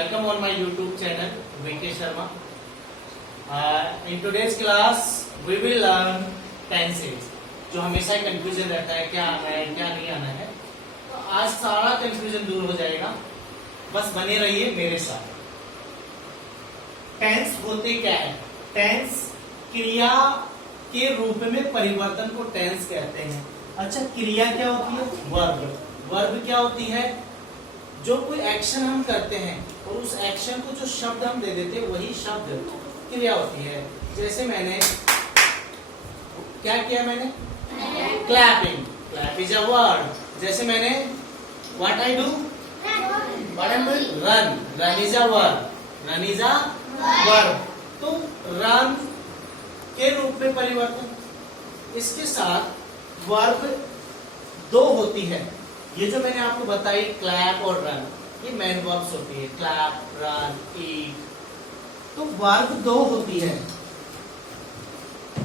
Welcome on my YouTube channel, VK Sharma. In today's class, we will learn tenses. जो हमेशा ही confusion रहता है क्या आना है क्या नहीं आना है, तो आज सारा कंफ्यूजन दूर हो जाएगा. बस बने रहिए मेरे साथ. टेंस होते क्या है? टेंस क्रिया के रूप में परिवर्तन को टेंस कहते हैं. अच्छा, क्रिया क्या होती है? वर्ब. वर्ब क्या होती है? जो कोई एक्शन हम करते हैं और उस एक्शन को जो शब्द हम दे देते हैं वही शब्द क्रिया होती है. जैसे मैंने क्या किया? मैंने clapping. Clap is a word. जैसे मैंने what I do? What I am doing? Run. Run is a word. Run is a verb. तो रन के रूप में परिवर्तन. इसके साथ वर्ब दो होती है. ये जो मैंने आपको बताई क्लैप और रन, ये मेन वर्ब्स होती है. क्लैप, रन, ईट. तो वर्ब दो होती है.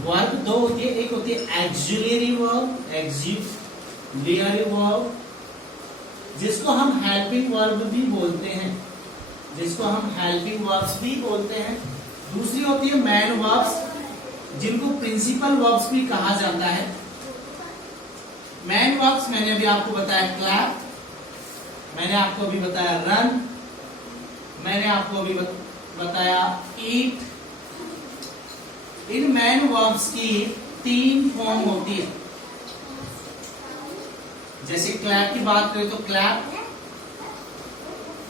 वर्ब दो होती है. एक होती है एक्सिलरी वर्ब. एक्सिलरी वर्ब जिसको हम हेल्पिंग वर्ब भी बोलते हैं. जिसको हम हेल्पिंग वर्ब्स भी बोलते हैं. दूसरी होती है मेन वर्ब्स जिनको प्रिंसिपल वर्ब्स भी कहा जाता है. मेन वर्ब्स मैंने अभी आपको बताया क्लैप, मैंने आपको अभी बताया रन, मैंने आपको अभी बताया ईट. इन मेन वर्ब्स की तीन फॉर्म होती है. जैसे क्लैप की बात करें तो क्लैप,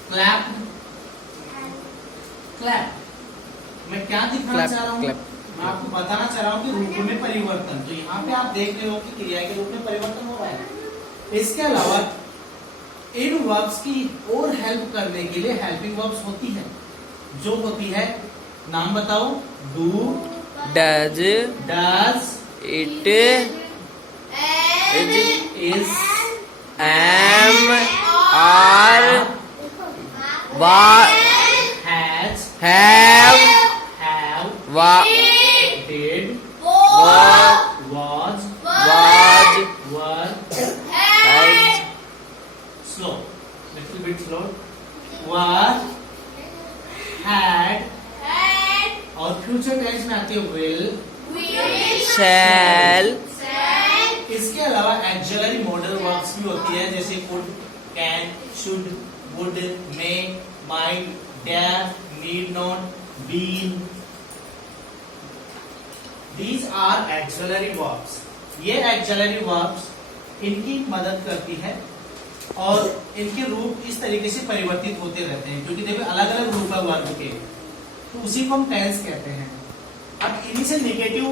क्लैप, क्लैप. मैं क्या दिखाना चाह रहा हूं? मैं आपको बताना चाह रहा हूं कि रूप में परिवर्तन. तो यहाँ पे आप देख रहे हो कि क्रिया के रूप में परिवर्तन हो रहा है. इसके अलावा इन वर्ब्स की और हेल्प करने के लिए हेल्पिंग वर्ब्स होती है. जो होती है, नाम बताओ. Do, does, it, is, am, are, was, has, have, was, did, was, were, has, slow, little bit slow, were, had, और फ्यूचर टेंस में आती है will, शैल. इसके अलावा एक्सिलरी मॉडल वर्ब्स भी होती है. जैसे could, can, should, would, may, might, dare, need not, been. These are auxiliary verbs. ये auxiliary verbs इनकी मदद करती है और इनके रूप इस तरीके से परिवर्तित होते रहते हैं, क्योंकि देखो अलग अलग रूप है वर्ब के, तो उसी को हम टेंस कहते हैं. अब इन्हीं से नेगेटिव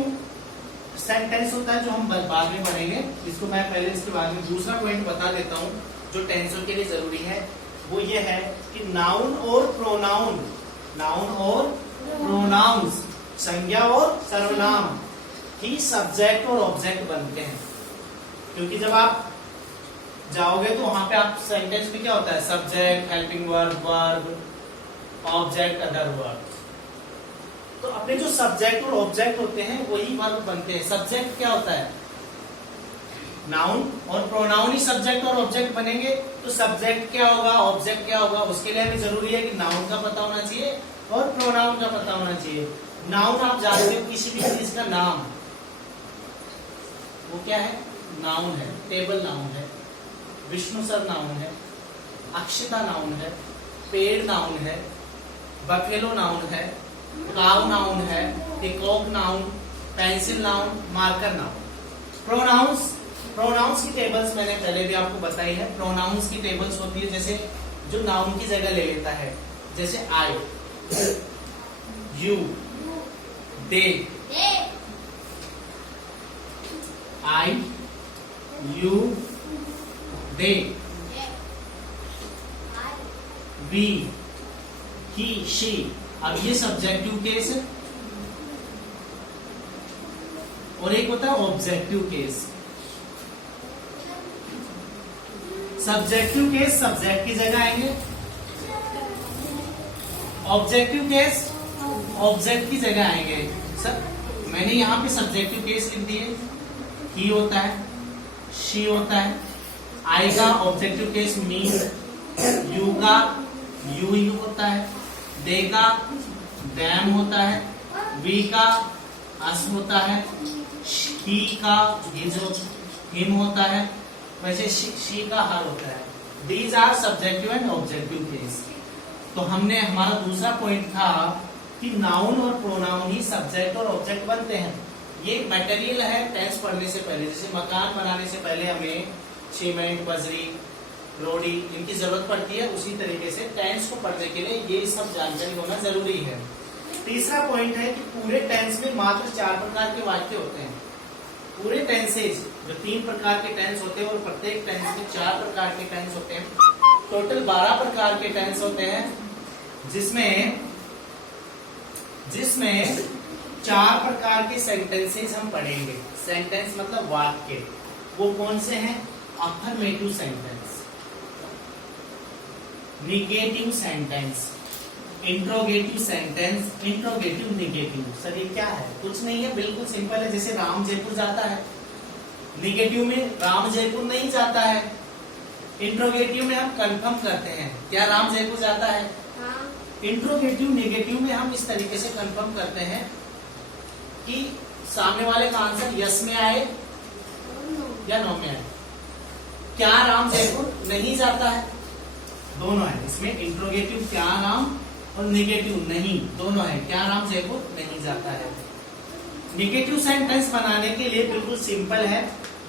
सेंटेंस होता है जो हम बाद में पढ़ेंगे. इसको मैं पहले इसके बाद में दूसरा पॉइंट बता देता हूँ जो टेंसर के लिए जरूरी है. वो ये है कि नाउन और प्रोनाउन, नाउन और प्रोनाउंस, संज्ञा और सर्वनाम ही सब्जेक्ट और ऑब्जेक्ट बनते हैं. क्योंकि जब आप जाओगे तो वहां पे आप सेंटेंस में क्या होता है? Subject, helping verb, verb, object, other verb. तो अपने जो सब्जेक्ट और ऑब्जेक्ट होते हैं वही वर्ब बनते हैं. सब्जेक्ट क्या होता है? नाउन और प्रोनाउन ही सब्जेक्ट और ऑब्जेक्ट बनेंगे. तो सब्जेक्ट क्या होगा, ऑब्जेक्ट क्या होगा, उसके लिए हमें जरूरी है कि नाउन का पता होना चाहिए और प्रोनाउन का पता होना चाहिए. नाउन आप जानते हो किसी भी चीज का नाम, वो क्या है? नाउन है. टेबल नाउन है, विष्णु सर नाउन है, अक्षता नाउन है, पेड़ नाउन है, बफेलो नाउन है, काव नाउन है, peacock noun, pencil noun, marker noun. Pronouns, pronouns की टेबल्स मैंने पहले भी आपको बताई है. प्रोनाउंस की टेबल्स होती है जैसे जो नाउन की जगह ले लेता है. जैसे I, you, they. I, you, they. We, he, she. अब ये सब्जेक्टिव केस है और एक होता है objective case. Subjective case subject की जगह आएंगे. ऑब्जेक्टिव केस ऑब्जेक्ट की जगह आएंगे. सर मैंने यहाँ पे सब्जेक्टिव केस लिख दिए. ही होता है, शी होता है, आई का ऑब्जेक्टिव केस मी, यू का यू होता है, दे का डैम होता है, वी का अस होता है, ही का ये जो हिम होता है, वैसे शी का हर होता है। These are subjective and objective case. तो हमने हमारा दूसरा पॉइंट था कि नाउन और प्रोनाउन ही सब्जेक्ट और ऑब्जेक्ट बनते हैं। ये मटेरियल है टेंस पढ़ने से पहले, जैसे मकान बनाने से पहले हमें सीमेंट, बजरी, रोड़ी इनकी जरूरत पड़ती है, उसी तरीके से टेंस को पढ़ने के लिए ये सब जानकारी होना जरूरी है। तीसरा पॉइंट है कि पूरे टेंस में मात्र 4 प्रकार के वाक्य होते हैं। पूरे टेंसेज जो 3 प्रकार के टेंस होते हैं और प्रत्येक टेंस में 4 प्रकार के टेंस होते हैं। टोटल 12 प्रकार के टेंस होते हैं, जिसमें 4 प्रकार के सेंटेंसेस हम पढ़ेंगे। सेंटेंस मतलब वाक्य। वो कौन से हैं? Affirmative sentence, negative sentence, interrogative sentence, interrogative negative. Sir ये क्या है? कुछ नहीं है, बिल्कुल सिंपल है। जैसे राम जयपुर जाता है, निगेटिव में राम जयपुर नहीं जाता है। इंट्रोगेटिव में हम कंफर्म करते हैं क्या राम जयपुर जाता है। इंट्रोगेटिव निगेटिव में हम इस तरीके से कंफर्म करते हैं कि सामने वाले का आंसर यस में आए या नो में आए। क्या राम जयपुर नहीं जाता है, दोनों है इसमें। इंट्रोगेटिव क्या राम और निगेटिव नहीं, दोनों है। क्या राम जयपुर नहीं जाता है। निगेटिव सेंटेंस बनाने के लिए बिल्कुल सिंपल है,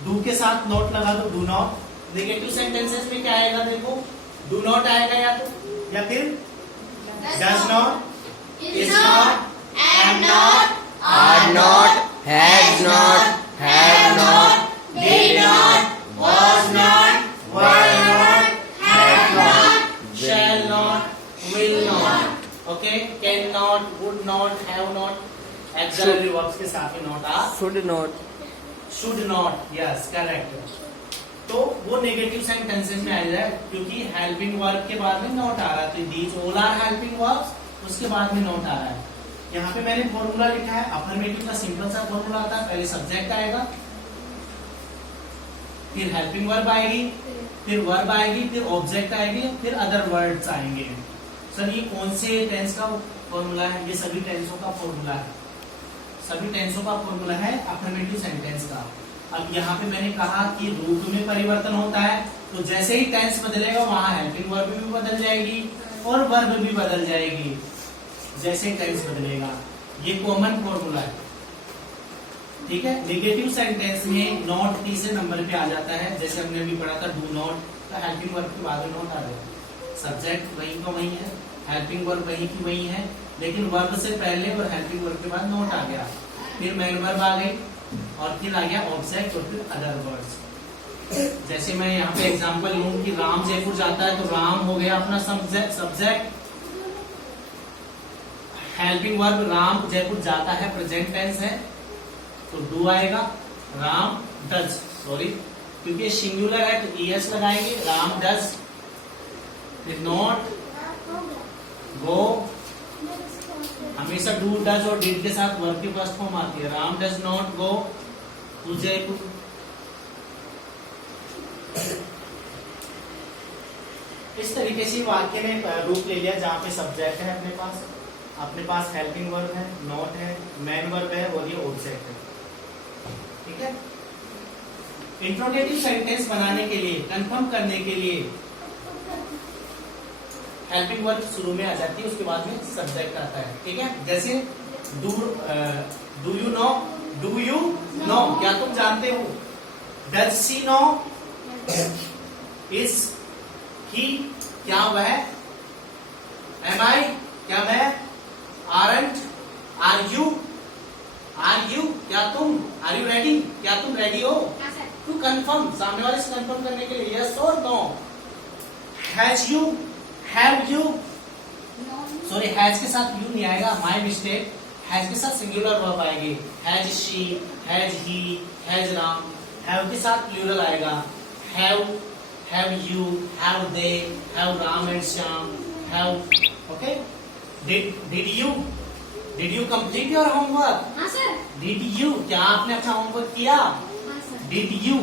डू के साथ नॉट लगा दो, डू नॉट। निगेटिव सेंटेंसेस में क्या आएगा? देखो डू नॉट आएगा या फिर does not, is not, am not, are not, has not, have not, did not, was not, were not, had not, shall not, will not. Okay, can not, would not, have not. Auxiliary verbs के साथ में not आ, should not, should not, yes correct. तो वो negative sentences में आ जाए, क्योंकि helping verb के बाद में नॉट आ रहा है। तो these all are helping verbs, उसके बाद में नॉट आ रहा है। यहाँ पे मैंने फॉर्मूला लिखा है, अफर्मेटिव का सिंपल सा फॉर्मूला आता है। पहले सब्जेक्ट आएगा, फिर हेल्पिंग वर्ब आएगी, फिर वर्ब आएगी, फिर ऑब्जेक्ट आएगी, फिर अदर वर्ड्स आएंगे। सर ये कौन से टेंस का फॉर्मूला है? ये सभी टेंसों का फॉर्मूला है, सभी टेंसों का फॉर्मूला है अफर्मेटिव सेंटेंस का। अब यहाँ पे मैंने कहा कि रूप में परिवर्तन होता है, तो जैसे ही टेंस बदलेगा वहां हेल्पिंग वर्ब भी बदल जाएगी और वर्ब भी बदल जाएगी, जैसे टेंस बदलेगा। ये कॉमन फॉर्मूला है, ठीक है। निगेटिव सेंटेंस में नॉट तीसरे नंबर पे आ जाता है, जैसे हमने अभी पढ़ा था डू नॉट, तो हेल्पिंग वर्ब के बाद में नॉट आ जाएगा। सब्जेक्ट वही का वही है, हेल्पिंग वर्ब वही की वही है, लेकिन वर्ब से पहले और हेल्पिंग वर्ब के बाद नॉट आ गया। फिर मेन वर्ब आ गई और फिर आ गया ऑब्जेक्ट और फिर अदर वर्ड्स। जैसे मैं यहाँ पे एग्जांपल लूं कि राम जयपुर जाता है, तो राम हो गया अपना subject. Helping verb Ram Jaipur जाता है, प्रेजेंट टेंस है, तो डू आएगा। राम डज, सॉरी क्योंकि सिंगुलर है तो ईएस लगाएंगे, राम डज। फिर नॉट, गो, हमेशा डू डज और डिड के साथ वर्ब की फर्स्ट फॉर्म आती है। Ram does not go to Jaipur. इस तरीके से वाक्य ने रूप ले लिया, जहाँ पे सब्जेक्ट है अपने पास हेल्पिंग वर्ब है, नॉट है, मेन वर्ब है और ये ऑब्जेक्ट है, ठीक है। इंट्रोगेटिव सेंटेंस बनाने के लिए, कंफर्म करने के लिए हेल्पिंग वर्ब शुरू में आ जाती है, उसके बाद में सब्जेक्ट आता है, ठीक है। जैसे do you know, do you know, क्या तुम जानते हो। Does she know, is he, क्या वह, एम आई, क्या मैं, आरंट, आर यू, क्या तुम, आर यू रेडी, क्या तुम रेडी हो। टू कंफर्म, सामने वाले से कंफर्म करने के लिए यस और no. Has you, have you, sorry has के साथ यू नहीं आएगा, माय मिस्टेक। हैज के साथ सिंगुलर वर्ब आएगी, has she, has he, has Ram. Have के साथ प्लूरल आएगा, have you, have they, have Ram and Shyam, have. Okay, did you complete your homework. हाँ सर। डिड यू, क्या आपने अपना होमवर्क किया। हाँ sir. Did you,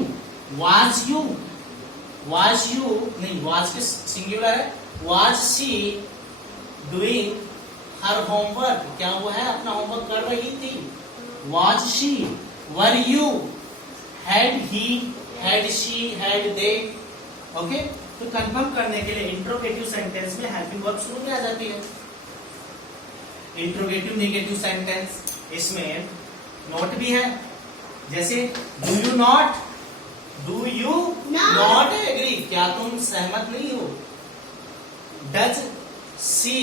was you नहीं, वाज के सिंगुलर है Was she doing her homework? क्या वो है अपना होमवर्क कर रही थी? Was she? Were you? Had he? Had she? Had they? Okay तो कंफर्म करने के लिए इंट्रोगेटिव सेंटेंस में हेल्पिंग वर्ब शुरू में आ जाती है। इंट्रोगेटिव नेगेटिव सेंटेंस इसमें नोट भी है, जैसे do you not, do you not agree, क्या तुम सहमत नहीं हो? डज सी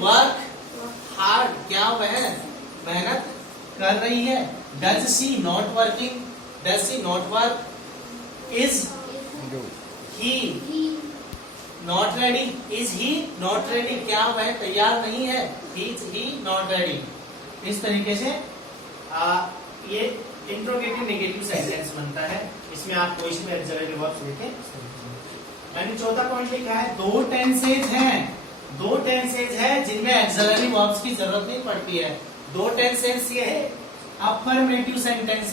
वर्क हार्ड, क्या वह मेहनत कर रही है? Does she not working, does she not work? Is he not ready, is he not ready, क्या वह तैयार नहीं है? Is he not ready. इस तरीके से ये इंट्रोगेटिव नेगेटिव सेंटेंस बनता है। इसमें आप कोई सी भी ऑक्सिलरी वर्ब्स लिखें। मैंने चौथा पॉइंट लिखा है दो टेंसेज हैं, दो टेंसेज है जिनमें ऑक्सिलरी वर्ब्स की जरूरत नहीं पड़ती है। दो टेंसेज ये है अफर्मेटिव सेंटेंस